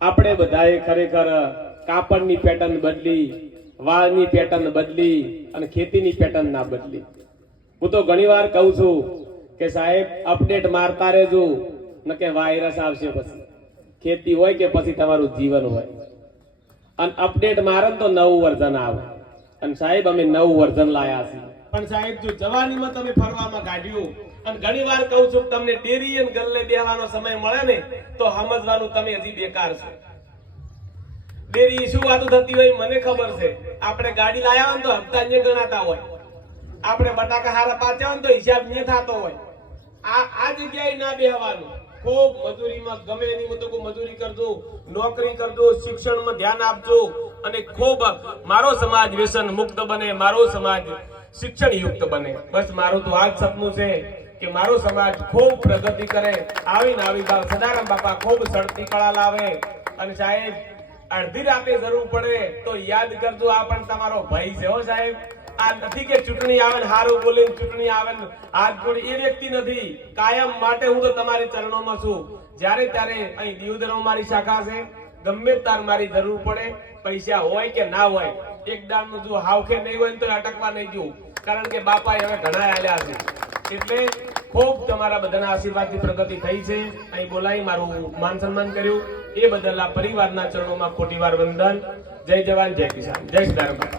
આપણે બધાએ ખરેખર કાપડની પેટર્ન બદલી, વાળની પેટર્ન બદલી અને ખેતીની પેટર્ન ના બદલી. હું તો ઘણીવાર કહું છું કે સાહેબ અપડેટ મારતા રહેજો, ન કે વાયરસ આવશે. પછી ખેતી હોય કે પછી તમારું જીવન હોય, અને અપડેટ મારે તો નવું વર્ઝન આવે. અને સાહેબ અમે નવું વર્ઝન લાયા છીએ. પણ સાહેબ જો જવાનીમાં તમે ફરવામાં કાઢ્યું, અને ઘણીવાર કહું છું તમને ડેરી અને ગલ્લે બેહવાનો સમય મળે ને તો સમજવાનું તમે હજી બેકાર છો. ડેરી શું વાતો થતી હોય મને ખબર છે. આપણે ગાડી લાયા હોય તો હપ્તા ને ગણાતા હોય, આપણે બટાકા હારા પાચ્યા હોય તો હિસાબ ને થતો હોય. આ જગ્યાએ ના બેહવાનું. ખૂબ મજૂરીમાં ગમે એની મજૂરી કરજો, નોકરી કરજો, શિક્ષણમાં ધ્યાન આપજો, અને ખૂબ મારો સમાજ વ્યસન મુક્ત બને, મારો સમાજ શિક્ષણ યુક્ત બને. બસ મારું તો આ જ સપનું છે કે મારો સમાજ ખૂબ પ્રગતિ કરે. આવીને આવી સદારામ બાપા ખૂબ સડતી કળા લાવે. અને સાહેબ અડધી રાતે જરૂર પડે તો યાદ કરજો, આ પણ તમારો ભાઈ છે હો સાહેબ. આ નથી કે ચૂંટણી આવે ને હારું બોલે, ચૂંટણી આવે ને હાથ જોડી, એ વ્યક્તિ નથી. કાયમ માટે હું તો તમારી ચરણોમાં છું. જ્યારે ત્યારે અહીં દિયોદરમાં મારી શાખા છે. ગમે તાર મારી જરૂર પડે, પૈસા હોય કે ના હોય, એક દાળનું જો હાવખે નહીં હોય તો અટકવા નહીં દઉં, કારણ કે બાપાએ હવે ઘણા આલ્યા છે. એટલે ખૂબ તમારા બધાના આશીર્વાદથી પ્રગતિ થઈ છે. અહીં બોલાવી મારું માન સન્માન કર્યું એ બદલ આ પરિવારના ચરણોમાં કોટી વાર વંદન. જય જવાન, જય કિસાન, જય સીતારામ.